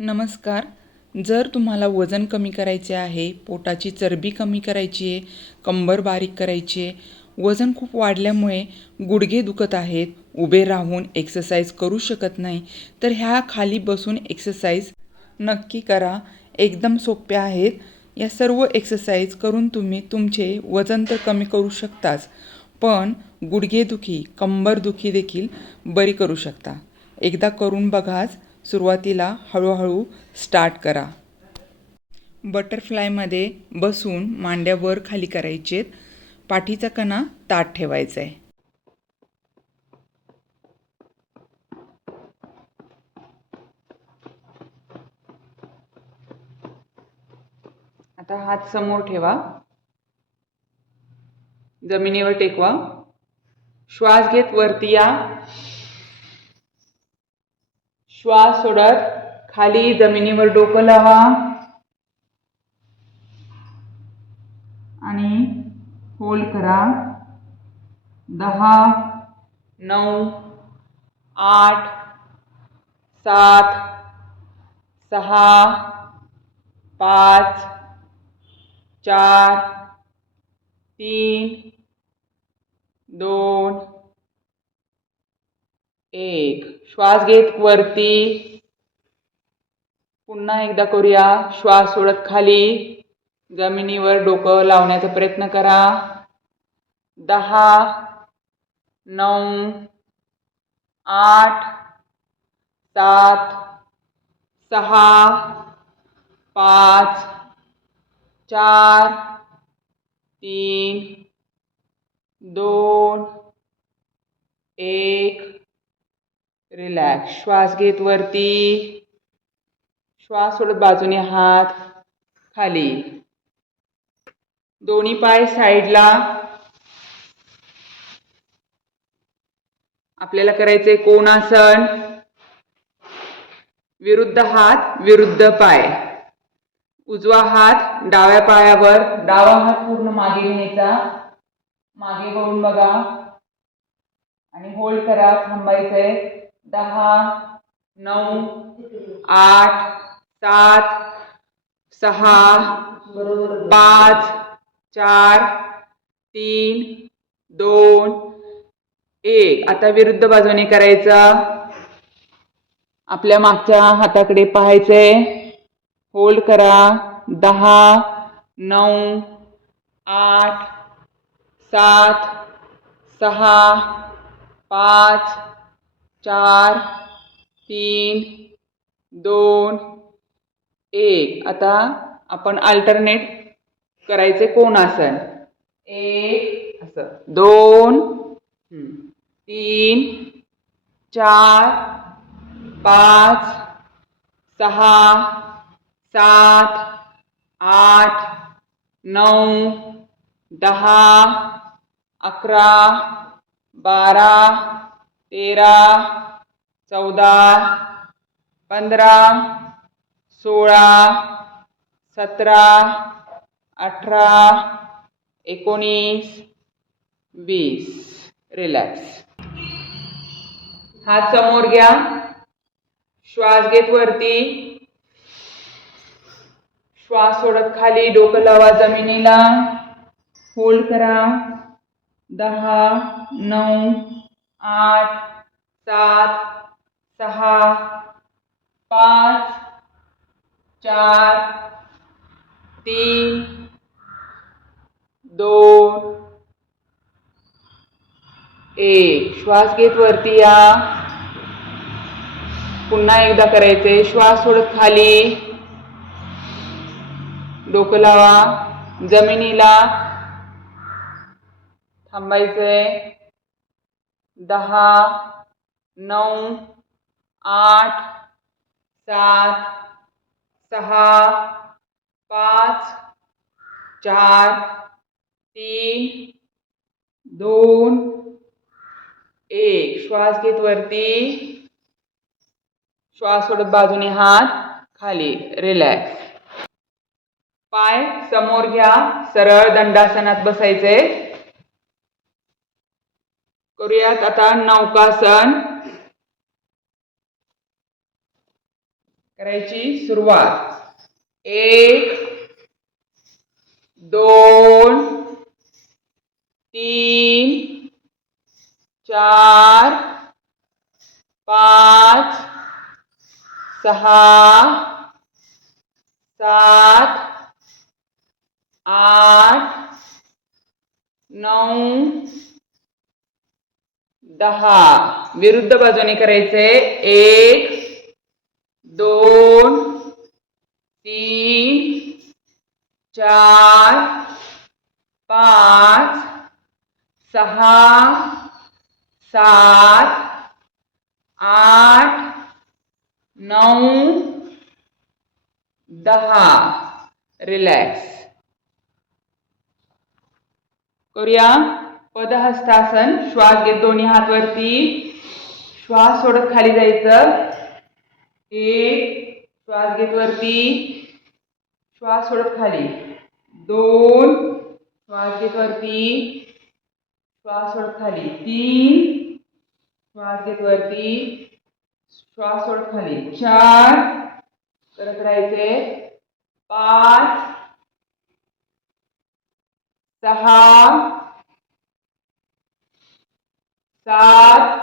नमस्कार. जर तुम्हाला वजन कमी करायचे आहे पोटाची चरबी कमी करायची आहे कंबर बारीक करायची आहे वजन खूप वाढल्यामुळे गुडघे दुखत आहेत उभे राहून एक्सरसाइज करू शकत नाही तर ह्या खाली बसून एक्सरसाइज नक्की करा. एकदम सोप्या आहेत. या सर्व एक्सरसाइज करून तुम्ही तुमचे वजन तर कमी करू शकताच पण गुडघेदुखी कंबरदुखी देखील बरी करू शकता. एकदा करून बघाच. सुरुवातीला हळूहळू स्टार्ट करा. बटरफ्लायमध्ये बसून मांड्या वर खाली करायचेत. पाठीचा कणा ताट ठेवायचा आहे आता हात समोर ठेवा. जमिनीवर टेकवा. श्वास घेत वरती या. श्वास सोडत खाली जमिनीवर डोकं लावा. आणि होल्ड करा. दहा नऊ आठ सात सहा पाच चार तीन दोन एक. श्वास घेत वरती. पुन्हा एकदा करूया. श्वास सोडत खाली. जमिनीवर डोकं लावण्याचा प्रयत्न करा. दहा नऊ आठ सात सहा पाच चार तीन दोन एक रिलॅक्स श्वास घेत वरती. श्वास सोडत बाजूने हात खाली. दोन्ही पाय साईडला आपल्याला करायचंय कोणासन? विरुद्ध हात विरुद्ध पाय. उजवा हात डाव्या पायावर. डावा हात पूर्ण मागे घ्यायचा. मागे वळून बघा. आणि होल्ड करा थांबायचंय. दहा नऊ आठ सात सहा पाच चार तीन दोन एक. आता विरुद्ध बाजूने करायचा. आपल्या मागच्या हाताकडे पाहायचंय होल्ड करा. दहा नऊ आठ सात सहा पाच चार तीन दोन एक. आता आपण अल्टरनेट करायचे कोणासन एक. असं. दोन तीन चार पाच सहा सात आठ नऊ दहा अकरा बारा तेरा चौदा पंधरा सोळा सतरा अठरा एकोणीस वीस. रिलॅक्स हात समोर घ्या. श्वास घेत वरती. श्वास सोडत खाली. डोकं लावा जमिनीला. होल्ड करा. दहा नऊ आठ सात सहा पाच चार तीन दोन एक. श्वास घेत वरती या. पुन्हा एकदा करायचे. श्वास सोडत खाली. डोकं लावा. जमिनीला थांबायचंय. दहा नऊ आठ सात सहा पाच चार तीन दोन एक. श्वास घेत वरती. श्वास सोडत बाजूने हात खाली. रिलॅक्स पाय समोर घ्या. सरळ दंडासनात बसायचे. करूयात आता नौकासन करायची सुरुवात. एक दोन तीन चार पाच सहा सात आठ नऊ दहा. विरुद्ध बाजूने करायचे एक, दोन, तीन, चार, पाच, सहा, सात, आठ, नऊ, दहा. रिलॅक्स करूया? पदहस्तासन श्वास घेत दोन्ही हात वरती श्वास सोडत खाली जायचं. एक श्वास घेत वरती. श्वास सोडत खाली. दोन श्वास घेत वरती. श्वास सोडत खाली. तीन श्वास घेत वरती. श्वास सोडत खाली. चार करत राहायचे. पाच सहा सात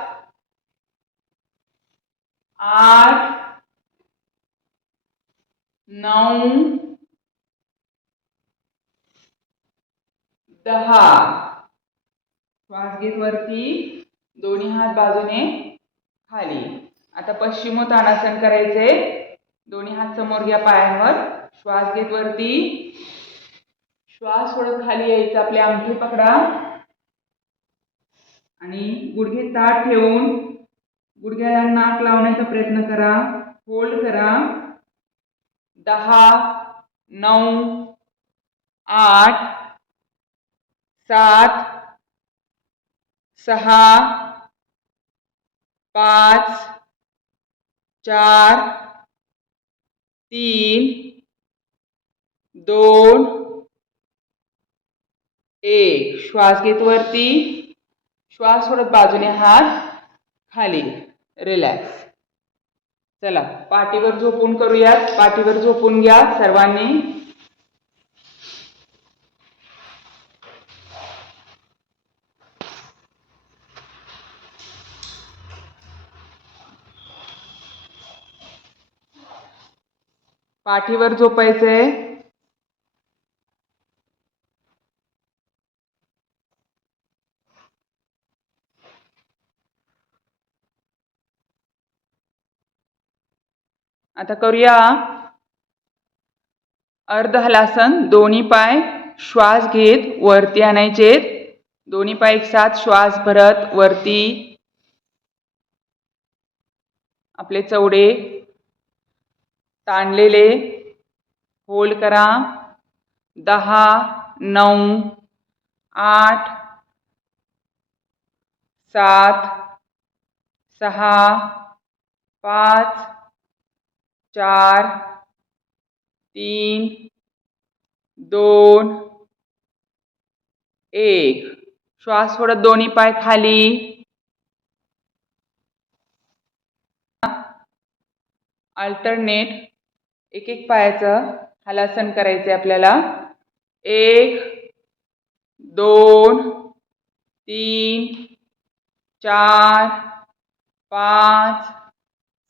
आठ नऊ दहा. श्वास घेत वरती दोन्ही हात बाजूने खाली. आता पश्चिमोत्तानासन करायचे. दोन्ही हात समोर घ्या पायांवर. श्वास घेत वरती. श्वास सोडत खाली यायचं आपले अंगठे पकडा. आणि गुडघे ताट ठेवून गुडघ्याला नाक लावण्याचा प्रयत्न करा. होल्ड करा. दहा नऊ आठ सात सहा पाच चार तीन दोन एक. श्वास घेत वरती. श्वास सोडत बाजूने हात खाली. रिलॅक्स चला पाठीवर झोपून करूयात. पाठीवर झोपून घ्या सर्वांनी. पाठीवर झोपायचंय. आता करूया. अर्धहलासन दोन्ही पाय श्वास घेत वरती आणायचे. दोन्ही पाय एक साथ श्वास भरत वरती. आपले चवडे ताणलेले. होल्ड करा. दहा नऊ आठ सात सहा पाच चार तीन दोन एक. श्वास सोडत दोन्ही पाय खाली. अल्टरनेट एक एक पायाचं हलासन करायचे आपल्याला. एक दोन तीन चार पाच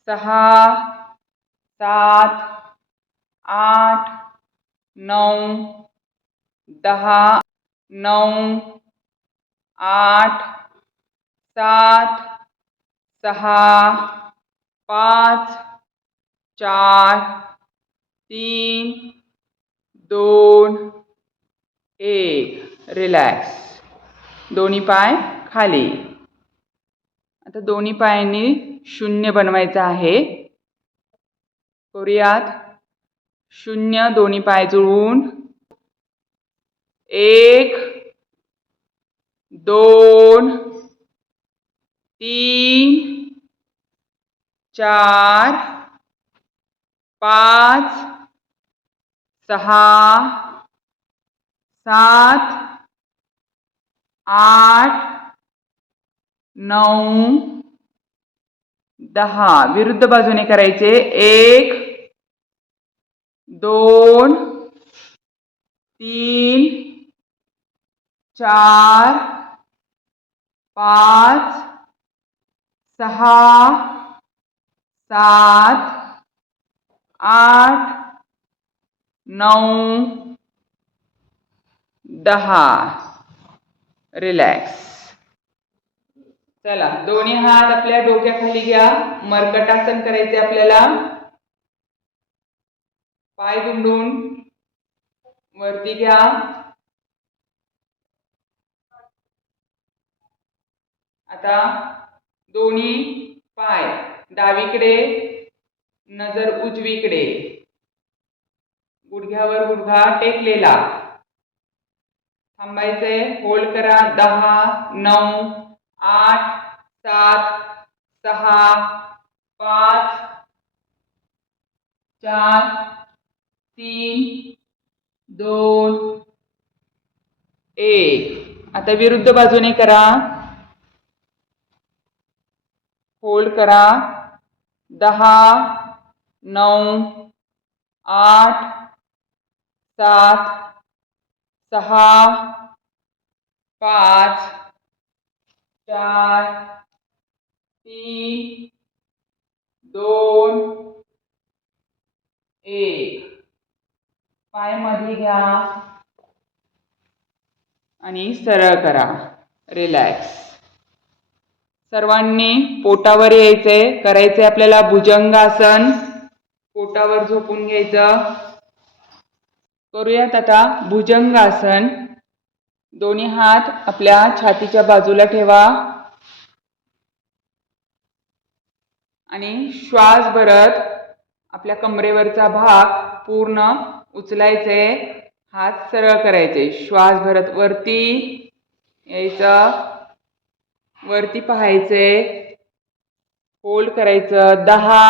सहा सात आठ नऊ दहा नऊ आठ सात सहा पाच चार तीन दोन एक. रिलॅक्स दोन्ही पाय खाली. आता दोन्ही पायांनी शून्य बनवायचं आहे. करूयात. शून्य दोन्ही पाय जुळून. एक दोन तीन चार पाच सहा सात आठ नऊ दहा. विरुद्ध बाजूने करायचे. एक दोन तीन चार पाच सहा सात आठ नऊ दहा. रिलॅक्स चला दोन्ही हात आपल्या डोक्याखाली घ्या. मरकटासन करायचे आपल्याला. पाय दुमडून वरती घ्या. आता दोन्ही पाय डावीकडे नजर उजवीकडे. गुडघ्यावर गुडघा टेकलेला. थांबायचंय. होल्ड करा. दहा नऊ आठ सात सहा पाच चार तीन दोन एक. आता विरुद्ध बाजूने करा. होल्ड करा. दहा नऊ आठ सात सहा पाच चार तीन दोन एक. पायमध्ये घ्या. आणि सरळ करा. रिलॅक्स सर्वांनी पोटावर यायचंय करायचंय आपल्याला भुजंगासन. पोटावर झोपून घ्यायचं. करूयात आता भुजंगासन. दोन्ही हात आपल्या छातीच्या बाजूला ठेवा. आणि श्वास भरत आपल्या कमरेवरचा भाग पूर्ण उचलायचे. हात सरळ करायचे. श्वास भरत वरती यायचं. वरती पाहायचे. होल्ड करायचं. दहा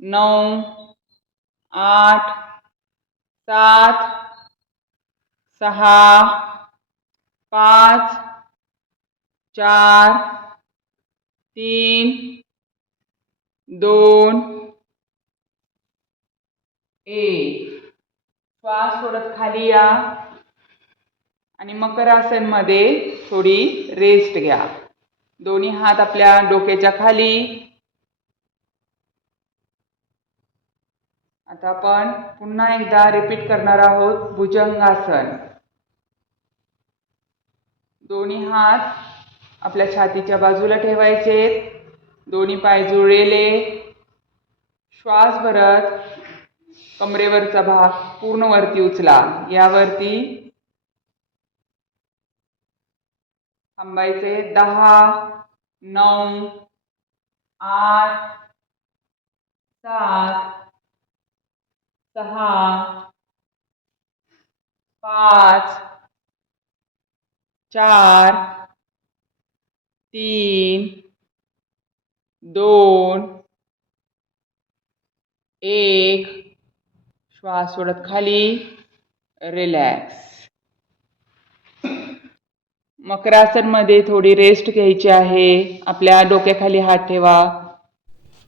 नऊ आठ सात सहा पाच चार तीन दोन एक. श्वास सोडत खाली या. आणि मकरासनमध्ये थोडी रेस्ट घ्या. दोन्ही हात आपल्या डोक्याच्या खाली. आता आपण पुन्हा एकदा रिपीट करणार आहोत भुजंगासन. दोन्ही हात आपल्या छातीच्या बाजूला ठेवायचे दोन्ही पाय जुळलेले. श्वास भरत कमरेवरचा भाग पूर्ण वरती उचला. यावरती थांबायचे दहा नऊ आठ सात सहा पाच चार तीन दोन एक श्वास सोडत खाली. रिलॅक्स मकरासनमध्ये थोडी रेस्ट घ्यायची आहे. आपल्या डोक्याखाली हात ठेवा.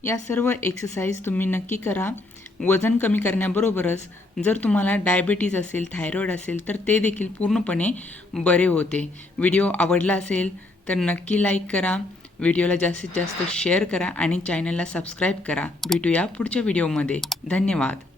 या सर्व एक्सरसाइज तुम्ही नक्की करा. वजन कमी करण्याबरोबरच जर तुम्हाला डायबिटीज असेल थायरॉईड असेल तर ते देखील पूर्णपणे बरे होते. व्हिडिओ आवडला असेल तर नक्की लाईक करा. व्हिडिओला जास्तीत जास्त शेअर करा आणि चॅनलला सबस्क्राईब करा. भेटूया पुढच्या व्हिडिओमध्ये धन्यवाद.